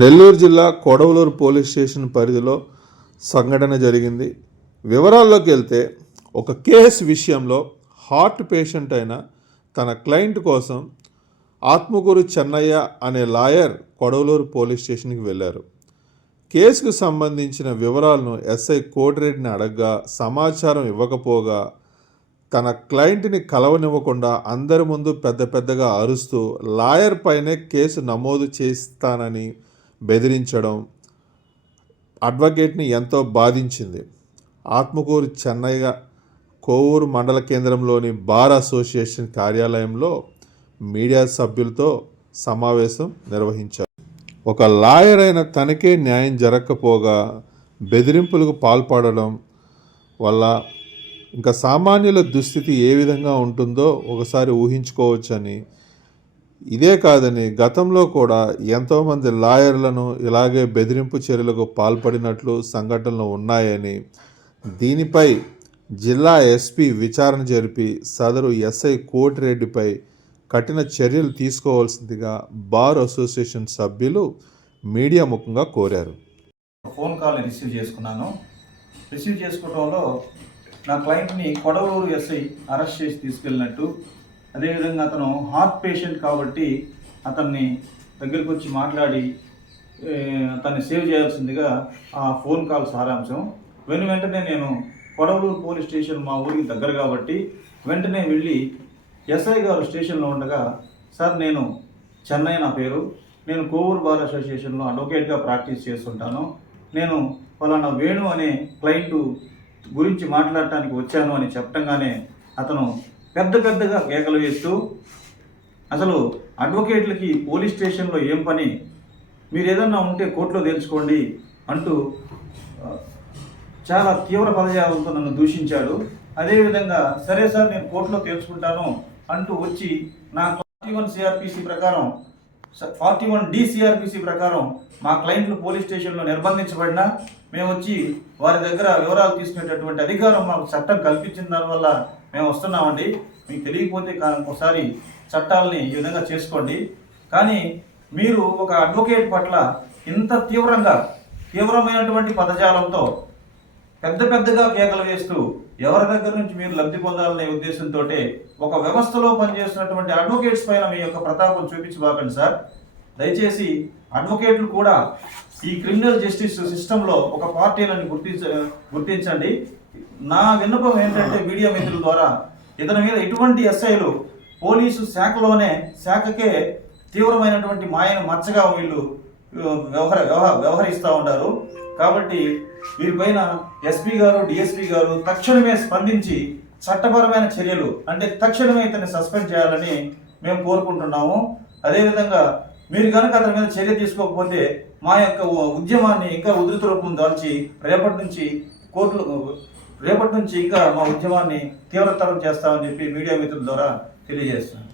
నెల్లూరు జిల్లా Kodavalur police station పరిధిలో సంఘటన జరిగింది. వివరాల్లోకి వెళ్తే ఒక కేసు విషయంలో హార్ట్ పేషెంట్ అయిన తన క్లయింట్ కోసం ఆత్మకూరు చెన్నయ్య అనే లాయర్ కొడవలూరు పోలీస్ స్టేషన్కి వెళ్ళారు. కేసుకు సంబంధించిన వివరాలను ఎస్ఐ కోటిరెడ్డిని అడగ్గా సమాచారం ఇవ్వకపోగా తన క్లయింట్ని కలవనివ్వకుండా అందరి ముందు పెద్దగా అరుస్తూ లాయర్ పైనే కేసు నమోదు చేస్తానని బెదిరించడం అడ్వకేట్ని ఎంతో బాధించింది. ఆత్మకూరు చెన్నయ్య కోవూరు మండల కేంద్రంలోని బార్ అసోసియేషన్ కార్యాలయంలో మీడియా సభ్యులతో సమావేశం నిర్వహించారు. ఒక లాయర్ అయిన తనకే న్యాయం జరగకపోగా బెదిరింపులకు పాల్పడడం వల్ల ఇంకా సామాన్యుల దుస్థితి ఏ విధంగా ఉంటుందో ఒకసారి ఊహించుకోవచ్చని, ఇదే కాదని గతంలో కూడా ఎంతోమంది లాయర్లను ఇలాగే బెదిరింపు చర్యలకు పాల్పడినట్లు సంఘటనలు ఉన్నాయని, దీనిపై జిల్లా ఎస్పీ విచారణ జరిపి సదరు ఎస్ఐ కోటిరెడ్డిపై కఠిన చర్యలు తీసుకోవాల్సిందిగా బార్ అసోసియేషన్ సభ్యులు మీడియా ముఖంగా కోరారు. ఫోన్ కాల్ని రిసీవ్ చేసుకోవడంలో నా క్లయింట్ని కొడవలూరు ఎస్ఐ అరెస్ట్ చేసి తీసుకెళ్ళినట్టు, అదేవిధంగా అతను హార్ట్ పేషెంట్ కాబట్టి అతన్ని దగ్గరికి వచ్చి మాట్లాడి అతన్ని సేవ్ చేయాల్సిందిగా ఆ ఫోన్ కాల్ సారాంశం. వెంటనే నేను కొడవలూరు పోలీస్ స్టేషన్ మా ఊరికి దగ్గర కాబట్టి వెంటనే వెళ్ళి ఎస్ఐ గారు స్టేషన్లో ఉండగా, సార్ నేను చెన్నై నా పేరు, నేను కోవూరు బార్ అసోసియేషన్లో అడ్వకేట్గా ప్రాక్టీస్ చేస్తుంటాను, నేను ఫలానా వేణు అనే క్లయింట్ గురించి మాట్లాడటానికి వచ్చాను అని చెప్పటంగానే అతను పెద్దగా కేకలు వేస్తూ, అసలు అడ్వకేట్లకి పోలీస్ స్టేషన్లో ఏం పని, మీరు ఏదన్నా ఉంటే కోర్టులో తెలుసుకోండి అంటూ చాలా తీవ్ర పదజాలంతో నన్ను దూషించాడు. అదేవిధంగా సరే సార్ నేను కోర్టులో తెలుసుకుంటాను అంటూ వచ్చి నా 41D సిఆర్పిసి ప్రకారం మా క్లయింట్లు పోలీస్ స్టేషన్లో నిర్బంధించబడినా మేము వచ్చి వారి దగ్గర వివరాలు తీసుకునేటటువంటి అధికారం మాకు చట్టం కల్పించిన దానివల్ల మేము వస్తున్నామండి. మీకు తెలియకపోతే ఒకసారి చట్టాలని ఈ విధంగా చేసుకోండి. కానీ మీరు ఒక అడ్వకేట్ పట్ల ఇంత తీవ్రమైనటువంటి పదజాలంతో పెద్దగా కేకలు వేస్తూ ఎవరి దగ్గర నుంచి మీరు లబ్ధి పొందాలనే ఉద్దేశంతో ఒక వ్యవస్థలో పనిచేస్తున్నటువంటి అడ్వకేట్స్ పైన మీ యొక్క ప్రతాపం చూపించబాకండి సార్. దయచేసి అడ్వకేట్లు కూడా ఈ క్రిమినల్ జస్టిస్ సిస్టంలో ఒక పార్టీలను గుర్తించండి. నా విన్నపం ఏంటంటే మీడియా మిత్రుల ద్వారా ఇతని మీద ఇటువంటి ఎస్ఐలు పోలీసు శాఖకే తీవ్రమైనటువంటి మాయను మచ్చగా వీళ్ళు వ్యవహరిస్తూ ఉంటారు. కాబట్టి వీరిపైన ఎస్పీ గారు డిఎస్పీ గారు తక్షణమే స్పందించి చట్టపరమైన చర్యలు అంటే తక్షణమే ఇతన్ని సస్పెండ్ చేయాలని మేము కోరుకుంటున్నాము. అదేవిధంగా మీరు కనుక అతని మీద చర్య తీసుకోకపోతే మా యొక్క ఉద్యమాన్ని ఇంకా ఉధృత రూపం దాల్చి రేపటి నుంచి ఇంకా మా ఉద్యమాన్ని తీవ్రతరం చేస్తామని చెప్పి మీడియా మిత్రుల ద్వారా తెలియజేస్తున్నాను.